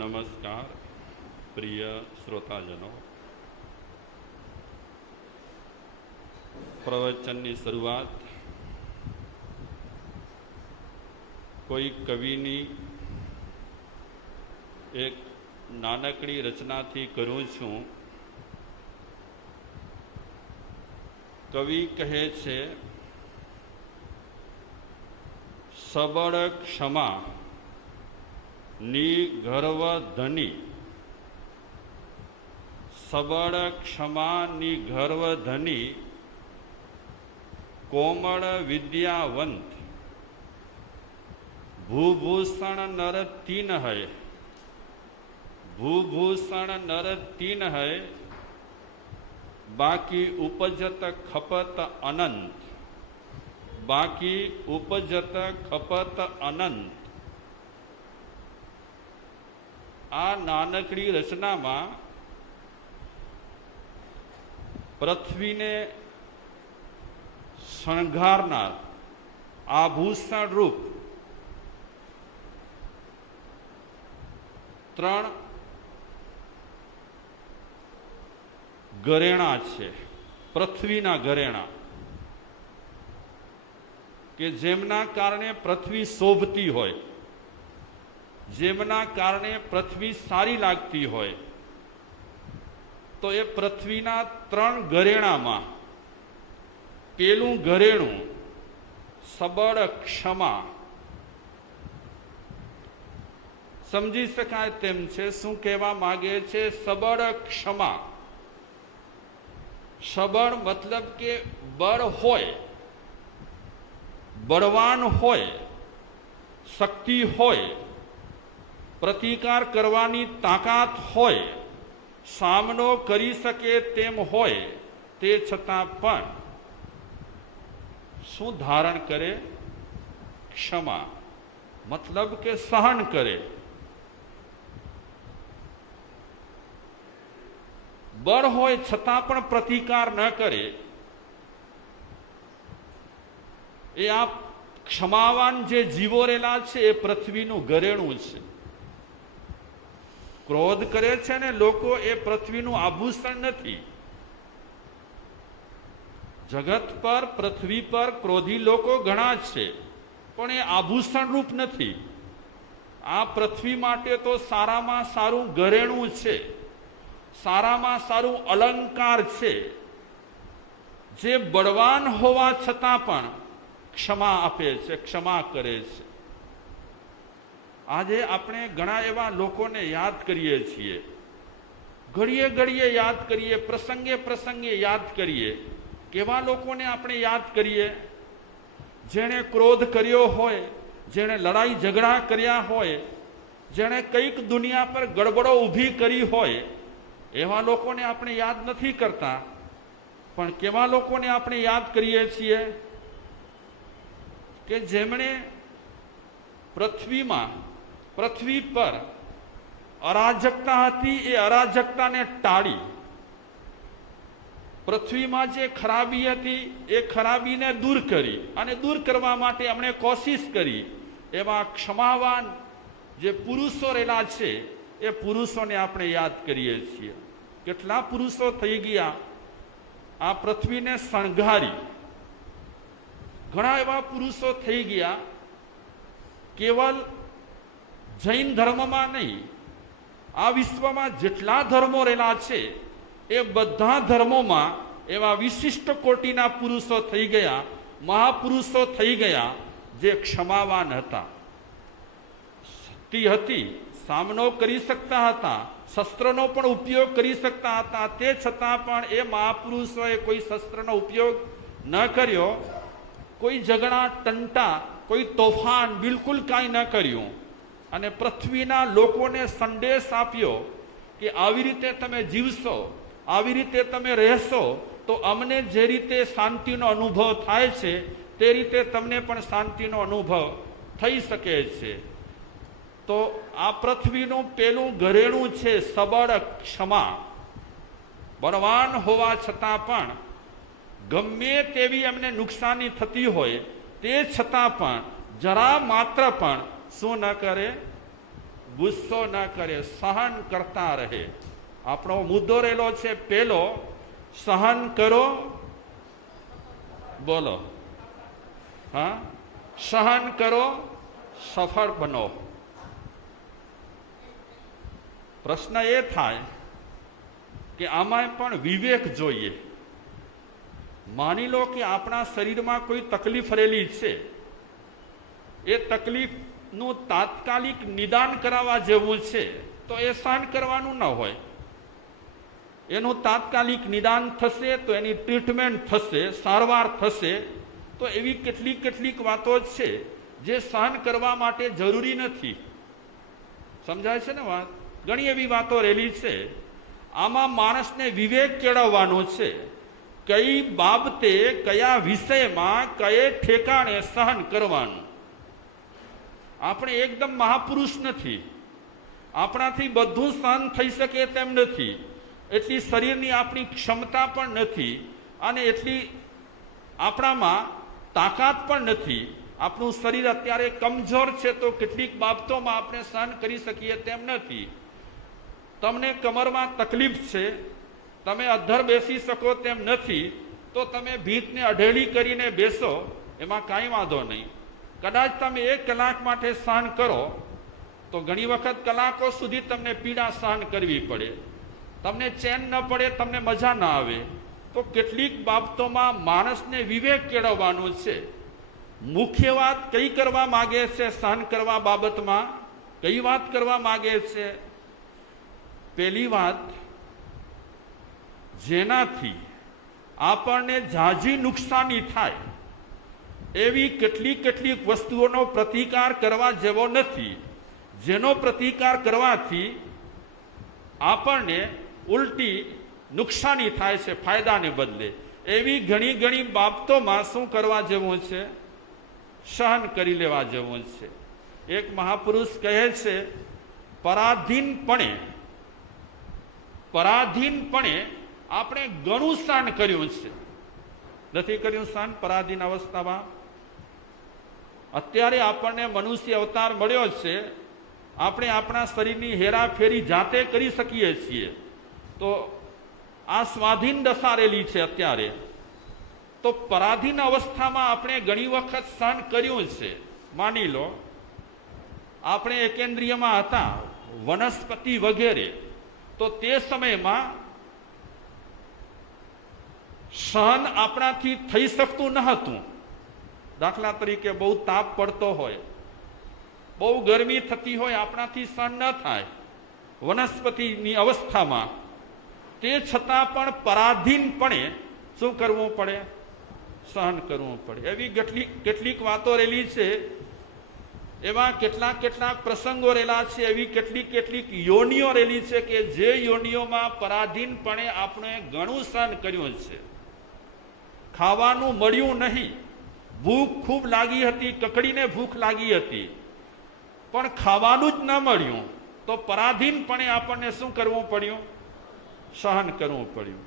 નમસ્કાર પ્રિય શ્રોતાજનો. પ્રવચનની શરૂઆત કોઈ કવિની એક નાનકડી રચનાથી કરું છું. કવિ કહે છે, સબળ ક્ષમા નિગર્વ ધની, સબળ ક્ષમા નિગર્વ ધની, કોમળ વિદ્યાવંત, ભૂભૂષણ નર તીન હૈ, ભૂભૂષણ નર તીન હૈ, બાકી ઉપજત ખપત અનંત, બાકી ઉપજત ખપત અનંત. આ નાનકડી રચનામાં પૃથ્વીને શણગારનાર આભૂષણ રૂપ ત્રણ ઘરેણા છે, પૃથ્વીના ઘરેણા, કે જેમના કારણે પૃથ્વી શોભતી હોય, જેમના કારણે પૃથ્વી સારી લાગતી હોય. તો એ પૃથ્વીના ત્રણ ઘરેણામાં પેલું ઘરેણું સબળ ક્ષમા. સમજી શકાય તેમ છે. શું કહેવા માંગે છે? સબળ ક્ષમા. સબળ મતલબ કે બળ હોય, બળવાન હોય, શક્તિ હોય, પ્રતિકાર કરવાની તાકાત હોય, સામનો કરી શકે તેમ હોય, તે છતાં પણ શું ધારણ કરે? ક્ષમા. મતલબ કે સહન કરે. બળ હોય છતાં પણ પ્રતિકાર ન કરે. એ આ ક્ષમાવાન જે જીવો રહેલા છે એ પૃથ્વીનું ઘરેણું છે. ક્રોધ કરે છે ને લોકો, એ પૃથ્વીનું આભૂષણ નથી. જગત પર, પૃથ્વી પર ક્રોધી લોકો ઘણા છે, પણ એ આભૂષણ રૂપ નથી. આ પૃથ્વી માટે તો સારામાં સારું ઘરેણું છે, સારામાં સારું અલંકાર છે, જે બળવાન હોવા છતાં પણ ક્ષમા આપે છે, ક્ષમા કરે છે. આજે આપણે ઘણા એવા લોકોને યાદ કરીએ છીએ, ઘડીએ ઘડીએ યાદ કરીએ, પ્રસંગે પ્રસંગે યાદ કરીએ. કેવા લોકોને આપણે યાદ કરીએ? જેણે ક્રોધ કર્યો હોય, જેણે લડાઈ ઝઘડા કર્યા હોય, જેણે કંઈક દુનિયા પર ગડબડો ઊભી કરી હોય, એવા લોકોને આપણે યાદ નથી કરતા. પણ કેવા લોકોને આપણે યાદ કરીએ છીએ? કે જેમણે પૃથ્વી પર અરાજકતા હતી, એ અરાજકતાને ટાળી. પૃથ્વીમાં જે ખરાબી હતી એ ખરાબીને દૂર કરી, અને દૂર કરવા માટે એમણે કોશિશ કરી. એવા ક્ષમાવાન જે પુરુષો રહેલા છે, એ પુરુષોને આપણે યાદ કરીએ છીએ. કેટલા પુરુષો થઈ ગયા આ પૃથ્વીને શણગારી. ઘણા એવા પુરુષો થઈ ગયા. કેવલ જૈન ધર્મમાં નહીં, આ વિશ્વમાં જેટલા ધર્મો રહેલા છે એ બધા ધર્મોમાં એવા વિશિષ્ટ કોટીના પુરુષો થઈ ગયા, મહાપુરુષો થઈ ગયા, જે ક્ષમાવાન હતા. શક્તિ હતી, સામનો કરી શકતા હતા, શસ્ત્રનો પણ ઉપયોગ કરી શકતા હતા. તે છતાં પણ એ મહાપુરુષોએ કોઈ શસ્ત્રનો ઉપયોગ ન કર્યો. કોઈ ઝઘડા, ટંટા, કોઈ તોફાન, બિલકુલ કાંઈ ન કર્યું. અને પૃથ્વીના લોકોને સંદેશ આપ્યો કે આવી રીતે તમે જીવશો, આવી રીતે તમે રહેશો, તો અમને જે રીતે શાંતિનો અનુભવ થાય છે તે રીતે તમને પણ શાંતિનો અનુભવ થઈ શકે છે. તો આ પૃથ્વીનું પેલું ઘરેણું છે સબળ ક્ષમા. બળવાન હોવા છતાં પણ ગમે તેવી એમને નુકસાની થતી હોય, તે છતાં પણ જરા માત્ર પણ શું ન કરે? ગુસ્સો ન કરે, સહન કરતા રહે. આપણો મુદ્દો રહેલો છે પેલો, સહન કરો, બોલો, હા, સહન કરો, સફળ બનો. પ્રશ્ન એ થાય કે આમાં પણ વિવેક જોઈએ. માની લો કે આપણા શરીરમાં કોઈ તકલીફ રહેલી છે, એ તકલીફનું તાત્કાલિક નિદાન કરાવવા જેવું છે, તો એ સહન કરવાનું ન હોય. એનું તાત્કાલિક નિદાન થશે તો એની ટ્રીટમેન્ટ થશે, સારવાર થશે. તો એવી કેટલીક વાતો છે જે સહન કરવા માટે જરૂરી નથી. સમજાય છે ને વાત? ઘણી એવી વાતો રહેલી છે. આમાં માણસને વિવેક કેળવવાનો છે. કઈ બાબતે, કયા વિષયમાં, કયે ઠેકાણે સહન કરવાનું. આપણે એકદમ મહાપુરુષ નથી, આપણાથી બધું સહન થઈ શકે તેમ નથી, એટલી શરીરની આપણી ક્ષમતા પણ નથી, અને એટલી આપણામાં તાકાત પણ નથી. આપણું શરીર અત્યારે કમજોર છે, તો કેટલીક બાબતોમાં આપણે સહન કરી શકીએ તેમ નથી. તમને કમરમાં તકલીફ છે, તમે અધ્ધર બેસી શકો તેમ નથી, તો તમે ભીતને અઢેલી કરીને બેસો, એમાં કાંઈ વાંધો નહીં. કદાચ તમે 1 કલાક માટે સહન કરો તો ઘણી વખત કલાકો સુધી તમને પીડા સહન કરવી પડે, તમને ચેન ન પડે, તમને મજા ના આવે. તો કેટલીક બાબતોમાં માણસને વિવેક કેળવવાનો છે. મુખ્ય વાત કઈ કરવા માગે છે? સહન કરવા બાબતમાં કઈ વાત કરવા માગે છે? પહેલી વાત, જેનાથી આપણને ઝાઝી નુકસાની થાય એવી કેટલીક વસ્તુઓનો પ્રતિકાર કરવા જેવો નથી, જેનો પ્રતિકાર કરવાથી આપણને ઉલટી નુકસાની થાય છે ફાયદાને બદલે. એવી ઘણી બાબતોમાં શું કરવા જેવું છે? સહન કરી લેવા જેવું છે. એક મહાપુરુષ કહે છે, પરાધીનપણે આપણે ઘણું સહન કર્યું છે. નથી કર્યું સહન પરાધીન અવસ્થામાં? અત્યારે આપણને મનુષ્ય અવતાર મળ્યો છે, આપણે આપણા શરીરની હેરાફેરી જાતે કરી શકીએ છીએ. તો આ સ્વાધીન દશા રહેલી છે અત્યારે. તો પરાધીન અવસ્થામાં આપણે ઘણી વખત સહન કર્યું છે. માની લો આપણે એકેન્દ્રિયમાં હતા, વનસ્પતિ વગેરે, તો તે સમયમાં સહન આપણાથી થઈ શકતું ન હતું. દાખલા તરીકે બહુ તાપ પડતો હોય, બહુ ગરમી થતી હોય, આપણાથી સહન ન થાય વનસ્પતિની અવસ્થામાં. તે છતાં પણ પરાધીનપણે શું કરવું પડે? સહન કરવું પડે. એવી કેટલીક વાતો રહેલી છે, એવા કેટલાક પ્રસંગો રહેલા છે, એવી કેટલીક યોનિઓ રહેલી છે કે જે યોનિઓમાં પરાધીનપણે આપણે ઘણું સહન કર્યું છે. ખાવાનું મળ્યું નહીં, ભૂખ ખૂબ લાગી હતી, કકડીને ભૂખ લાગી હતી, પણ ખાવાનું જ ન મળ્યું, તો પરાધીનપણે આપણને શું કરવું પડ્યું? સહન કરવું પડ્યું.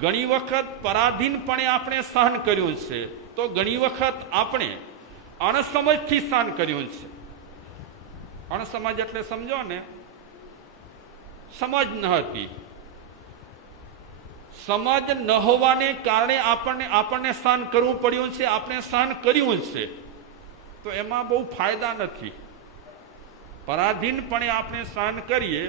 ઘણી વખત પરાધીનપણે આપણે સહન કર્યું છે, તો ઘણી વખત આપણે અણસમજથી સહન કર્યું છે. અણસમજ એટલે સમજો ને, સમજ ન હતી. સમજ ન હોવાને કારણે આપણને સહન કરવું પડ્યું છે, આપણે સહન કર્યું છે. તો એમાં બહુ ફાયદા નથી. પરાધીનપણે આપણે સહન કરીએ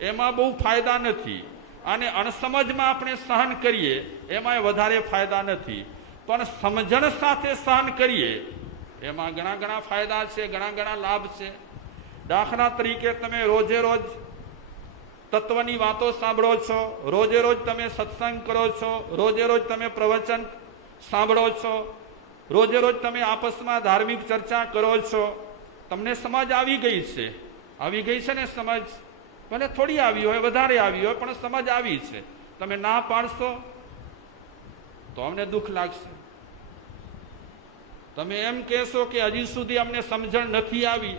એમાં બહુ ફાયદા નથી, અને અણસમજમાં આપણે સહન કરીએ એમાં વધારે ફાયદા નથી. પણ સમજણ સાથે સહન કરીએ એમાં ઘણા ફાયદા છે, ઘણા લાભ છે. દાખલા તરીકે તમે રોજે રોજ તત્વની વાતો સાંભળો છો, રોજે રોજ તમે સત્સંગ કરો છો, રોજે રોજ તમે પ્રવચન સાંભળો છો, રોજે રોજ તમે આપસમાં ધાર્મિક ચર્ચા કરો છો. તમને સમજ આવી ગઈ છે ને? સમજ ભલે થોડી આવી હોય, વધારે આવી હોય, પણ સમજ આવી છે. તમે ના પાડશો તો અમને દુઃખ લાગશે. તમે એમ કહેશો કે હજી સુધી અમને સમજણ નથી આવી,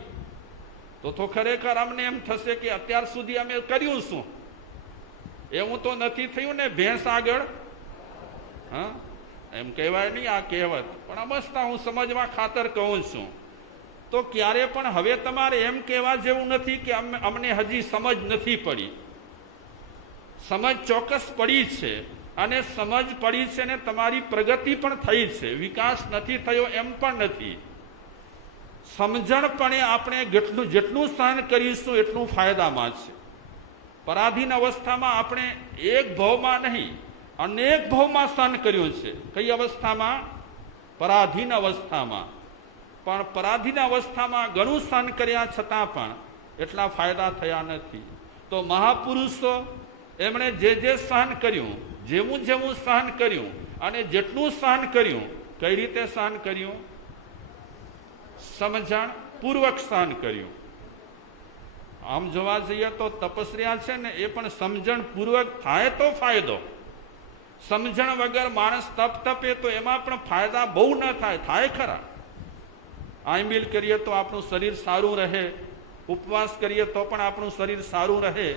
તો ખરેખર અમને એમ થશે કે અત્યાર સુધી અમે કર્યું શું? એવું તો નથી થયું ને ભેંસ આગળ? એમ કહેવાય નહીં આ કહેવત, પણ અમસ્તા હું સમજવા ખાતર કહું છું. તો ક્યારે પણ હવે તમારે એમ કહેવા જેવું નથી કે અમને હજી સમજ નથી પડી. સમજ ચોક્કસ પડી છે, અને સમજ પડી છે ને તમારી પ્રગતિ પણ થઈ છે, વિકાસ નથી થયો એમ પણ નથી. સમજણપણે આપણે જેટલું સહન કરીશું એટલું ફાયદામાં છે. પરાધીન અવસ્થામાં આપણે એક ભાવમાં નહીં, અનેક ભાવમાં સહન કર્યું છે. કઈ અવસ્થામાં? પરાધીન અવસ્થામાં. પણ પરાધીન અવસ્થામાં ઘણું સહન કર્યા છતાં પણ એટલા ફાયદા થયા નથી. તો મહાપુરુષો એમણે જે સહન કર્યું, જેવું સહન કર્યું અને જેટલું સહન કર્યું, કઈ રીતે સહન કર્યું? સમજણ પૂર્વક સહન કર્યું. આમ જોવા જઈએ તો તપસ્યા છે ને એ પણ સમજણ પૂર્વક થાય તો ફાયદો. સમજણ વગર માણસ તપે તો એમાં પણ ફાયદા બહુ ન થાય ખરા. આંબીલ કરીએ તો આપણું શરીર સારું રહે, ઉપવાસ કરીએ તો પણ આપણું શરીર સારું રહે.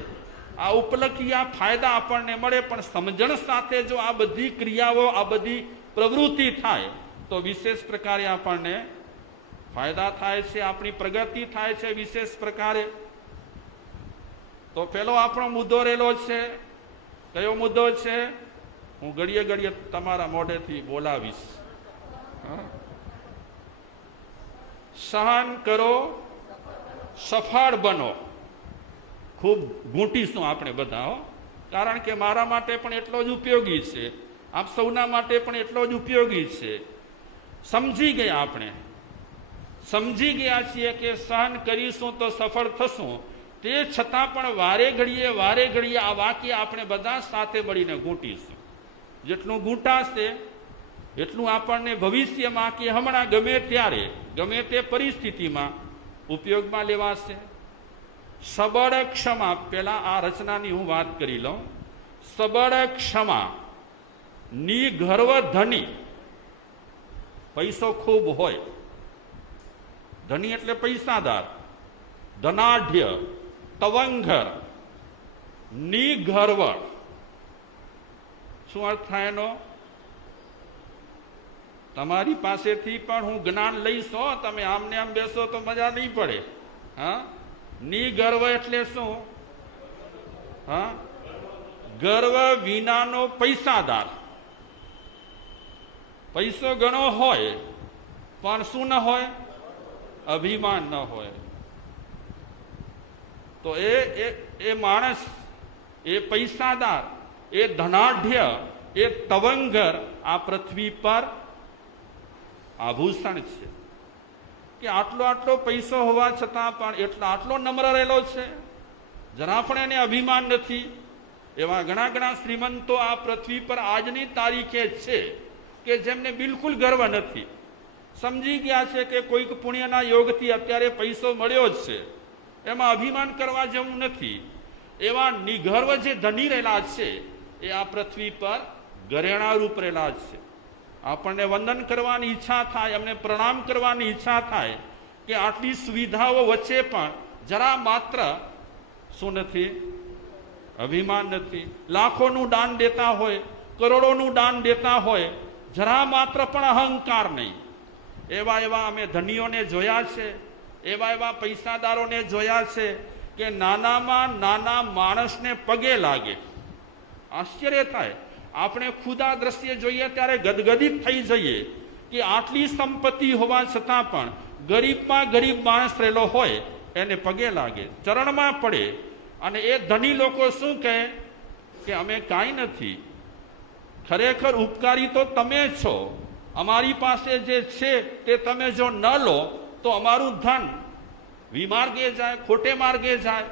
આ ઉપલક્ષીયા ફાયદા આપણને મળે, પણ સમજણ સાથે જો આ બધી ક્રિયાઓ, આ બધી પ્રવૃત્તિ થાય તો વિશેષ પ્રકારે આપણને ફાયદા થાય છે, આપણી પ્રગતિ થાય છે વિશેષ પ્રકારે. તો પેલો આપણો મુદ્દો રહેલો છે. કયો મુદ્દો છે? હું ઘડીએ તમારા મોઢેથી બોલાવીશ. સહન કરો, સફળ બનો. ખૂબ ગૂંટીશું આપણે બધા હો, કારણ કે મારા માટે પણ એટલો જ ઉપયોગી છે, આપ સૌના માટે પણ એટલો જ ઉપયોગી છે. સમજી ગયા છીએ કે સહન કરીશું તો સફળ થશું. તે છતાં પણ વારે ઘડીએ આ વાક્ય આપણે બધા સાથે મળીને ગૂંટીશું. જેટલું ગૂંટાશે એટલું આપણને ભવિષ્યમાં કે હમણાં ગમે ત્યારે, ગમે તે પરિસ્થિતિમાં ઉપયોગમાં લેવાશે. સબળ ક્ષમા, પેલા આ રચનાની હું વાત કરી લઉં. સબળ ક્ષમા, નિગર્વ ધની. પૈસો ખૂબ હોય, ધની એટલે પૈસાદાર, ધનાઢ્ય, તવંગર, નિગર્વ. શું અર્થ થાય એનો? તમારી પાસેથી પણ હું જ્ઞાન લઈશ, તમે આમને આમ બેસો તો મજા નહીં પડે. હા, નિગર્વ એટલે શું? હા, ગર્વ વિનાનો પૈસાદાર. પૈસો ઘણો હોય પણ શું ન હોય? અભિમાન ન હોય. તો એ માણસ, એ પૈસાદાર, એ ધનાઢ્ય, એ તવંગર આ પૃથ્વી પર આભૂષણ છે. કે આટલો પૈસો હોવા છતાં પણ આટલો નમ્ર રહેલો છે, જરા પણ એને અભિમાન નથી. એવા ઘણા શ્રીમંતો આ પૃથ્વી પર આજની તારીખે છે કે જેમને બિલકુલ ગર્વ નથી. સમજી ગયા છે કે કોઈક પુણ્યના યોગથી અત્યારે પૈસો મળ્યો જ છે, એમાં અભિમાન કરવા જેવું નથી. એવા નિગર્વ જે ધની રહેલા છે એ આ પૃથ્વી પર ઘરેણા રૂપ રહેલા છે. આપણને વંદન કરવાની ઈચ્છા થાય, અમને પ્રણામ કરવાની ઈચ્છા થાય કે આટલી સુવિધાઓ વચ્ચે પણ જરા માત્ર શું નથી? અભિમાન નથી. લાખોનું દાન દેતા હોય, કરોડોનું દાન દેતા હોય, જરા માત્ર પણ અહંકાર નહીં. એવા અમે ધનીઓને જોયા છે, એવા પૈસાદારોને જોયા છે કે નાનામાં નાના માણસને પગે લાગે. આશ્ચર્ય થાય. આપણે ખુદા દ્રશ્ય જોઈએ ત્યારે ગદગદિત થઈ જઈએ કે આટલી સંપત્તિ હોવા છતાં પણ ગરીબમાં ગરીબ માણસ રહેલો હોય એને પગે લાગે, ચરણમાં પડે. અને એ ધની લોકો શું કહે કે અમે કાંઈ નથી, ખરેખર ઉપકારી તો તમે છો. અમારી પાસે જે છે તે તમે જો ન લો તો અમારું ધન વિમાર્ગે જાય, ખોટે માર્ગે જાય.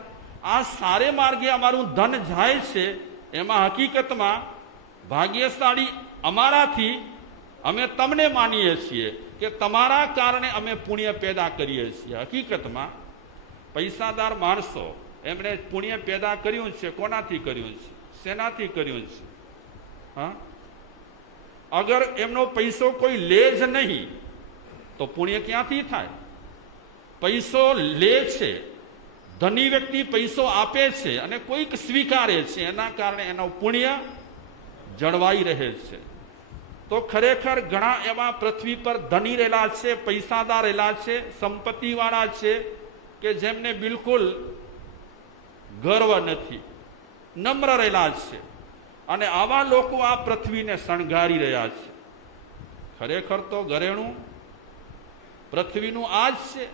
આ સારે માર્ગે અમારું ધન જાય છે, એમાં હકીકતમાં ભાગ્યશાળી અમારાથી અમે તમને માનીએ છીએ કે તમારા કારણે અમે પુણ્ય પેદા કરીએ છીએ. હકીકતમાં પૈસાદાર માણસો એમણે પુણ્ય પેદા કર્યું છે. કોનાથી કર્યું છે? શેનાથી કર્યું છે? હા, અગર એમનો પૈસો કોઈ લે જ નહીં તો પુણ્ય ક્યાંથી થાય? પૈસો લે છે, ધની વ્યક્તિ પૈસો આપે છે અને કોઈક સ્વીકારે છે, એના કારણે એનો પુણ્ય જળવાઈ રહે છે. તો ખરેખર ઘણા એવા પૃથ્વી પર ધની રહેલા છે, પૈસાદાર રહેલા છે, સંપત્તિવાળા છે કે જેમને બિલકુલ ગર્વ નથી, નમ્ર રહેલા છે, અને આવા લોકો આ પૃથ્વીને શણગારી રહ્યા છે. ખરેખર તો ઘરેણું પૃથ્વીનું આ જ છે.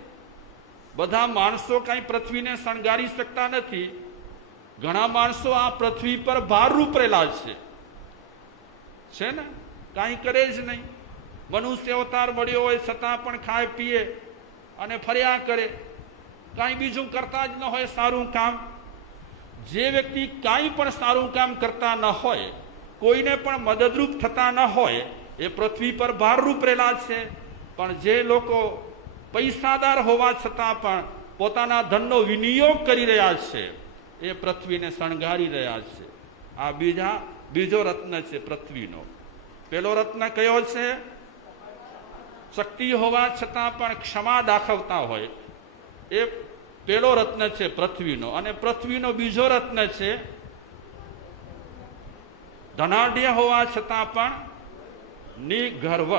બધા માણસો કાંઈ પૃથ્વીને શણગારી શકતા નથી. ઘણા માણસો આ પૃથ્વી પર ભારરૂપ રહેલા છે ને, કાંઈ કરે જ નહીં. મનુષ્ય અવતાર મળ્યો હોય છતાં પણ ખાય પીએ અને ફર્યા કરે, કાંઈ બીજું કરતા જ ન હોય સારું કામ. જે વ્યક્તિ કાંઈ પણ સારું કામ કરતા ન હોય, કોઈને પણ મદદરૂપ થતા ન હોય, એ પૃથ્વી પર ભારરૂપ રહેલા છે. પણ જે લોકો પૈસાદાર હોવા છતાં પણ પોતાના ધનનો વિનિયોગ કરી રહ્યા છે, એ પૃથ્વીને શણગારી રહ્યા છે. આ બીજો રત્ન છે પૃથ્વીનો. પેલો રત્ન કયો છે? શક્તિ હોવા છતાં પણ ક્ષમા દાખવતા હોય, એ પેલો રત્ન છે પૃથ્વીનો. અને પૃથ્વીનો બીજો રત્ન છે ધનાઢ્ય હોવા છતાં પણ નિગર્વ,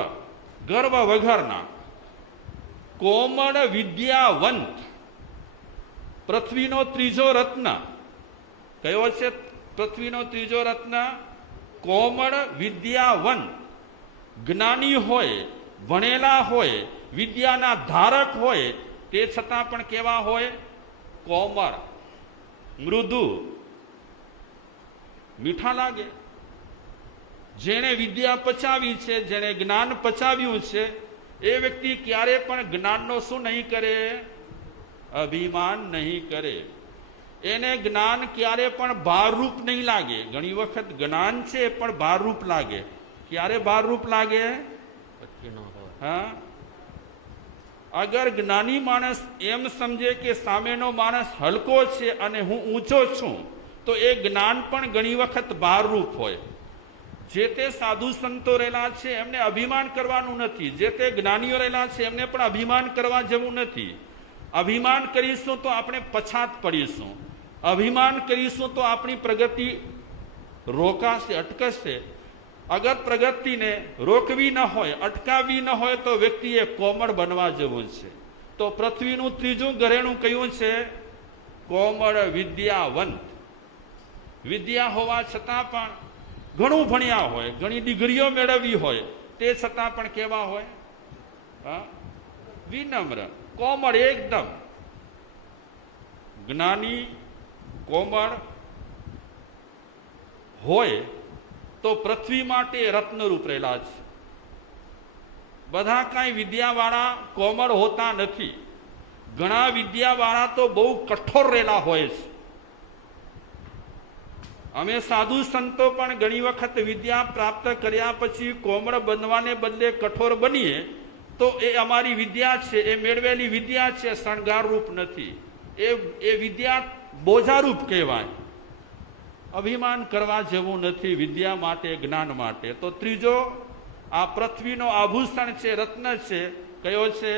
ગર્વ વગરના, કોમળ વિદ્યાવંત. પૃથ્વીનો ત્રીજો રત્ન કયો છે? પૃથ્વીનો ત્રીજો રત્ન કોમળ વિદ્યાવંત. જ્ઞાની હોય, ભણેલા હોય, વિદ્યાના ધારક હોય, તે છતાં પણ કેવા હોય? કોમળ, મૃદુ, મીઠા લાગે. જેણે વિદ્યા પચાવી છે, જેણે જ્ઞાન પચાવ્યું છે, એ વ્યક્તિ ક્યારે પણ જ્ઞાનનો શું નહીં કરે? અભિમાન નહીં કરે. એને જ્ઞાન ક્યારે પણ ભારરૂપ નહીં લાગે. ઘણી વખત જ્ઞાન છે પણ ભારરૂપ લાગે. ક્યારે ભારરૂપ લાગે? હા, અગર જ્ઞાની માણસ એમ સમજે કે સામેનો માણસ હલકો છે અને હું ઊંચો છું, તો એ જ્ઞાન પણ ઘણી વખત ભારરૂપ હોય. જે તે સાધુ સંતો રહેલા છે એમને અભિમાન કરવાનું નથી. જે તે જ્ઞાનીઓ રહેલા છે એમને પણ અભિમાન કરવા જેવું નથી. અભિમાન કરીશું તો આપણે પછાત પડીશું. અભિમાન કરીશું તો આપણી પ્રગતિ રોકાશે, અટકશે. અગર પ્રગતિને રોકવી ન હોય, અટકાવવી ન હોય, તો વ્યક્તિએ કોમળ બનવા જેવું છે. તો પૃથ્વીનું ત્રીજું ઘરેણું કયું છે? કોમળ વિદ્યાવંત. વિદ્યા હોવા છતાં પણ ઘણું ભણ્યા હોય, ઘણી ડિગ્રીઓ મેળવી હોય, તે છતાં પણ કેવા હોય? વિનમ્ર, કોમળ એકદમ. જ્ઞાની કોમળ હોય તો પૃથ્વી માટે રત્નરૂપ રહેલા છે. બધા કાંઈ વિદ્યાવાળા કોમળ હોતા નથી. ઘણા વિદ્યાવાળા તો બહુ કઠોર રહેલા હોય છે. અમે સાધુ સંતો પણ ઘણી વખત વિદ્યા પ્રાપ્ત કર્યા પછી કોમળ બનવાને બદલે કઠોર બનીએ, તો એ અમારી વિદ્યા છે, એ મેળવેલી વિદ્યા છે, શણગારરૂપ નથી. એ વિદ્યા બોજારૂપ કહેવાય. અભિમાન કરવા જેવું નથી વિદ્યા માટે, જ્ઞાન માટે. તો ત્રીજો આ પૃથ્વીનો આભૂષણ છે, રત્ન છે, કયો છે?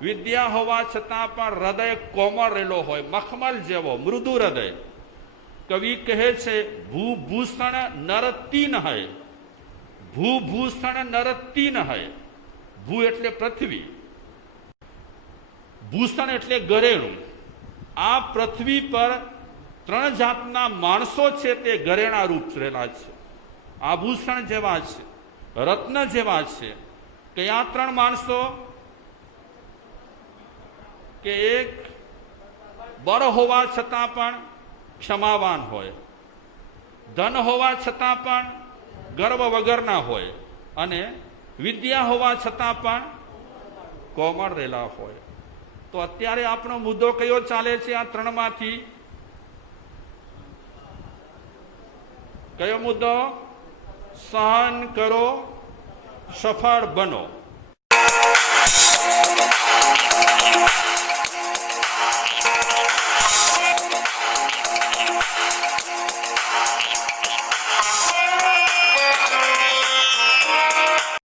વિદ્યા હોવા છતાં પણ હૃદય કોમળ રહેલો હોય, મખમલ જેવો, મૃદુ હૃદય. કવિ કહે છે ભૂભૂષણ નર તીન હૈ, ભૂભૂષણ નર તીન હૈ. ભૂ એટલે પૃથ્વી, ભૂષણ એટલે ઘરેણું. આ પૃથ્વી પર ત્રણ જાતના માણસો છે, તે ઘરેણા રૂપ રહેલા છે, આભૂષણ જેવા છે, રત્ન જેવા છે. કયા ત્રણ માણસો? કે એક બળ હોવા છતાં પણ ક્ષમાવાન હોય, ધન હોવા છતાં પણ ગર્વ વગરના હોય, અને વિદ્યા હોવા છતાં પણ કોમળ રહેલા હોય. તો અત્યારે આપણો મુદ્દો કયો ચાલે છે? આ ત્રણમાંથી કયો મુદ્દો? સહન કરો, સફળ બનો.